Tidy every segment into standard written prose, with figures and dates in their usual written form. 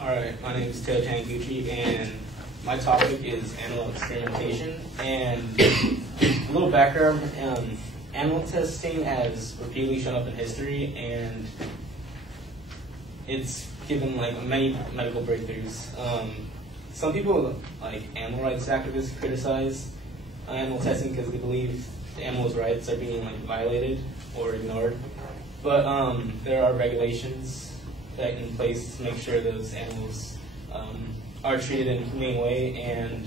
Alright, my name is Teo Taniguchi, and my topic is animal experimentation. And a little background, animal testing has repeatedly shown up in history, and it's given like many medical breakthroughs. Some people, like animal rights activists, criticize animal testing because they believe the animals' rights are being like violated or ignored. But there are regulations that in place to make sure those animals are treated in a humane way, and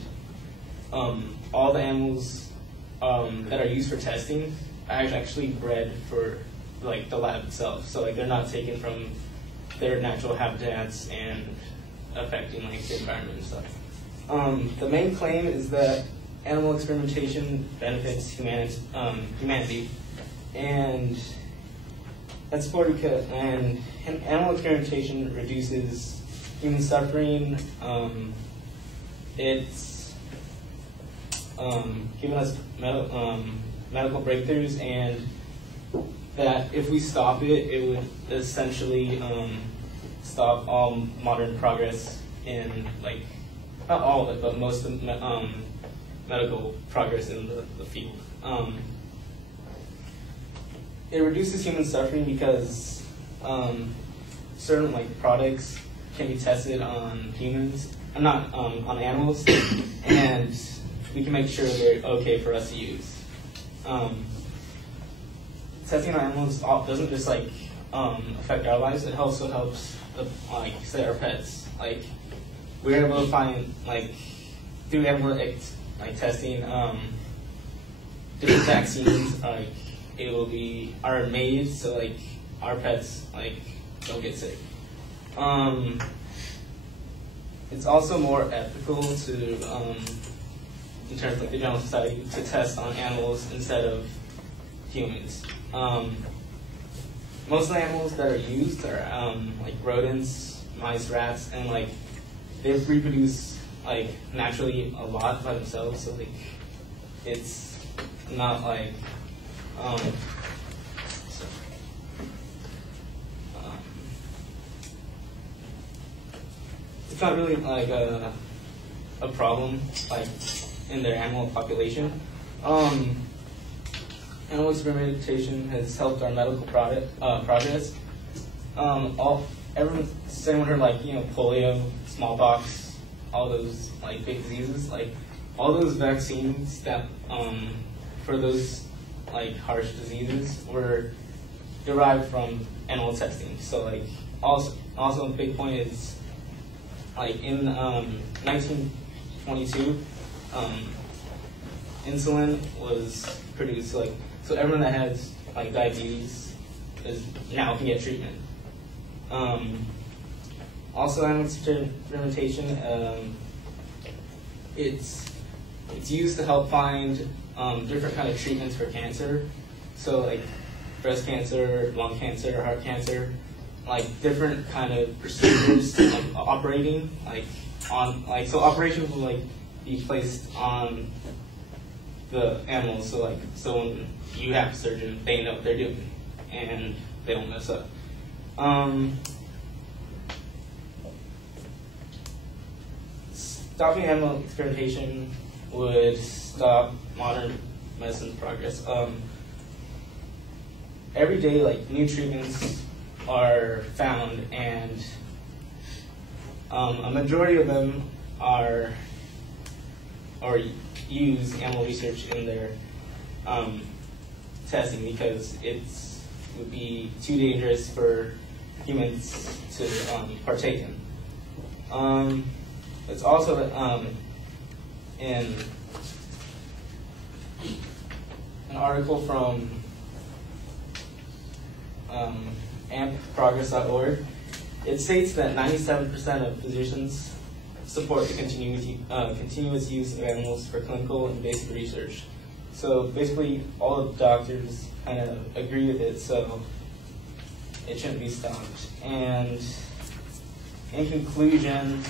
all the animals that are used for testing are actually bred for like the lab itself. So like they're not taken from their natural habitats and affecting like the environment and stuff. The main claim is that animal experimentation benefits humanity, and that's supported because animal experimentation reduces human suffering. It's given us medical breakthroughs, and that if we stop it, it would essentially stop all modern progress in, like, not all of it, but most of the medical progress in the field. It reduces human suffering because certain like products can be tested on humans, not on animals, and we can make sure they're okay for us to use. Testing on animals doesn't just like affect our lives; it also helps, like say, our pets. Like we're able to find like through animal like testing different vaccines are made so like our pets like don't get sick. It's also more ethical to in terms of like the general society to test on animals instead of humans. Most of the animals that are used are like rodents, mice, rats, and like they reproduce like naturally a lot by themselves. So like it's not like it's not really like a problem like in their animal population. Animal experimentation has helped our medical progress. Everyone heard like polio, smallpox, all those like big diseases. Like all those vaccines that for those like harsh diseases were derived from animal testing. So like also a big point is like in 1922 insulin was produced. So everyone that has like diabetes now can get treatment. Also animal experimentation, it's used to help find different kind of treatments for cancer. So like breast cancer, lung cancer, heart cancer, like different kind of procedures like operating so operations will like be placed on the animals. So when you have a surgeon, they know what they're doing and they don't mess up. Stopping animal experimentation would stop modern medicine progress. Every day, like new treatments are found, and a majority of them are or use animal research in their testing because it would be too dangerous for humans to partake in. It's also in an article from ampprogress.org, it states that 97% of physicians support the continuous use of animals for clinical and basic research. So basically, all the doctors kind of agree with it, so it shouldn't be stopped. And in conclusion,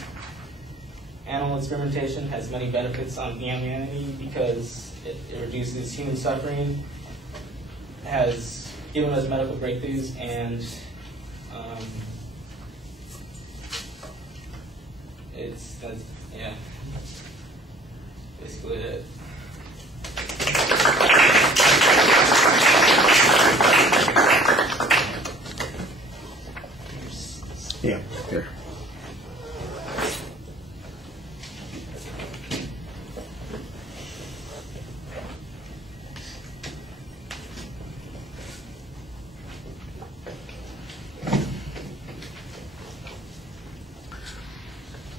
animal experimentation has many benefits on humanity because it reduces human suffering, has given us medical breakthroughs, and that's yeah, basically it. Yeah, there.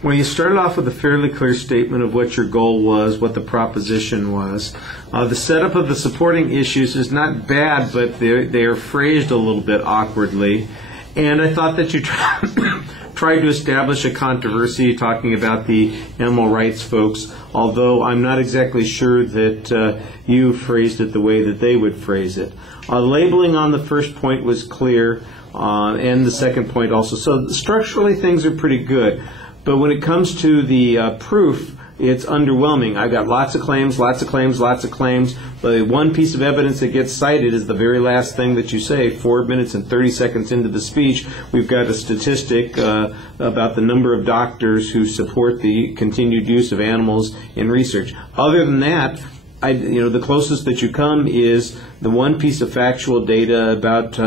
Well, you started off with a fairly clear statement of what your goal was, what the proposition was. The setup of the supporting issues is not bad, but they are phrased a little bit awkwardly. And I thought that you tried to establish a controversy talking about the animal rights folks, although I'm not exactly sure that you phrased it the way that they would phrase it. Labeling on the first point was clear, and the second point also. So structurally, things are pretty good. But when it comes to the proof, it's underwhelming. I've got lots of claims, lots of claims, lots of claims. The one piece of evidence that gets cited is the very last thing that you say, 4 minutes and 30 seconds into the speech. We've got a statistic about the number of doctors who support the continued use of animals in research. Other than that, the closest that you come is the one piece of factual data about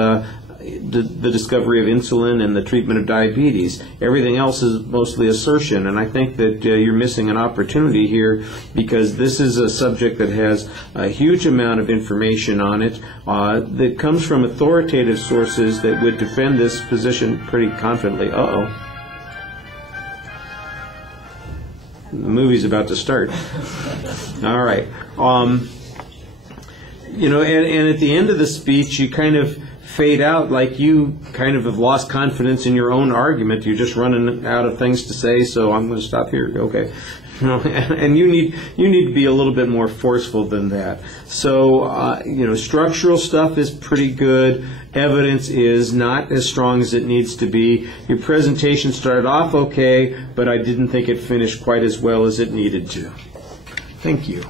the discovery of insulin and the treatment of diabetes. Everything else is mostly assertion, and I think that you're missing an opportunity here because this is a subject that has a huge amount of information on it that comes from authoritative sources that would defend this position pretty confidently. Uh-oh. The movie's about to start. All right. And at the end of the speech, you kind of fade out like you kind of have lost confidence in your own argument. You're just running out of things to say, so I'm going to stop here. Okay. And you need to be a little bit more forceful than that. So, structural stuff is pretty good. Evidence is not as strong as it needs to be. Your presentation started off okay, but I didn't think it finished quite as well as it needed to. Thank you.